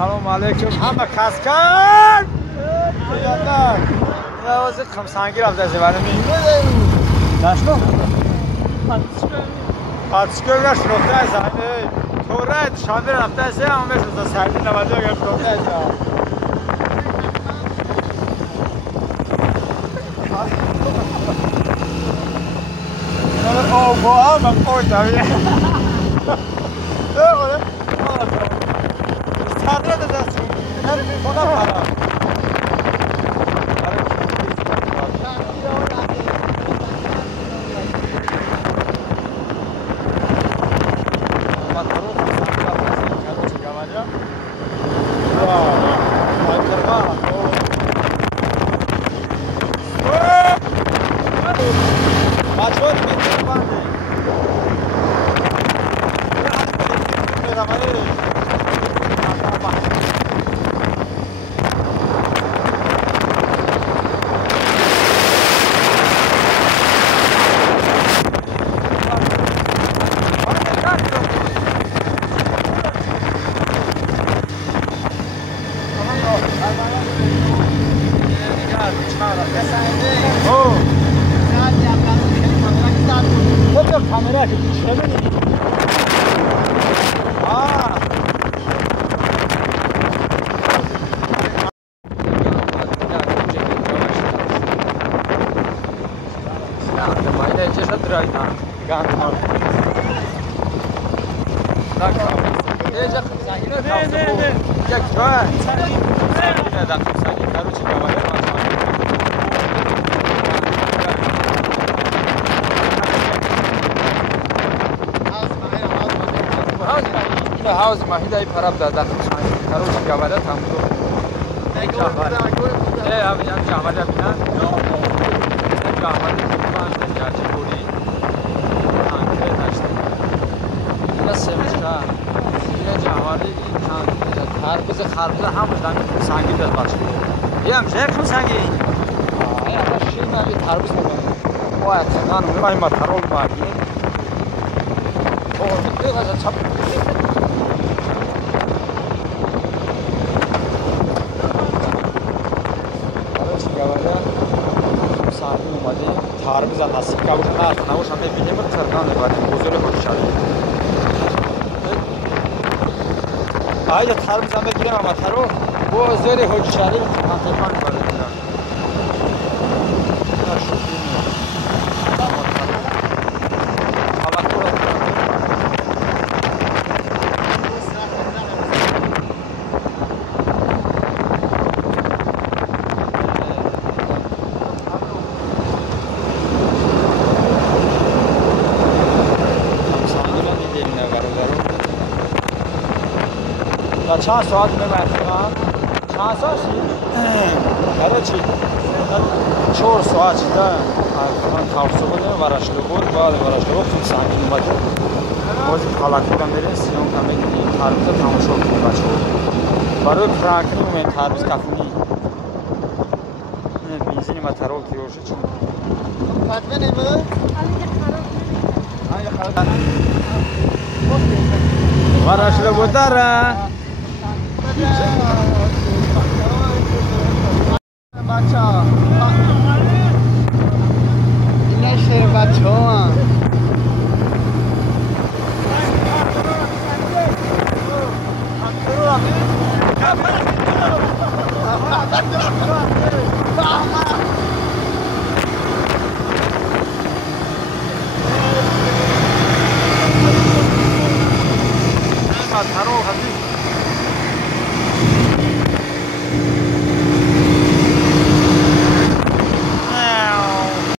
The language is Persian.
سلام علیکم همه کسکن نوازی کمسانگی رفته زبانمی نشنو پاتشکر نشنوخته از همه توره شانده رفته از همه شده سردی نمازی اگر شنوخته از همه با هم پوش دویه صدره ده دستون فقط پرم کامera که چه ببینید حوض ماهی پراب داده کاروچ گاوده تامو جاوده هم جاوده بیان جاوده میکنن جاچه پوری آنکه داشته اینا سمسکا اینا جاوده کان خربز هم دادن سنگی داد باشه هم زرخم سنگی آیا شیر نمی خربز میکنه وای خدان اون ماتارول باقی او دیگه چاپ تاربز نصیب کابوش نه نوش همه بیدیم ترکان نگاری بزرگ خود شده آیا تاربز همه بیدیم اما تارو بزرگ خود شده ترکان نگاری چند ساعت می‌مونم چند ساعت برای چی 4 ساعت شده من خواست بودم ورشته بود بعد ورشته بود کمسانگی اومد بازی حالت بودم بریم سیام کمی این تربیز تماشا کنیم بچه‌ها برای پرانک می‌مونم تربیز کافونی بنزین ماتارول کیوشه چون فاطمه نمی‌بود ورشته بود داره بچه ها اینه شیر بچه ها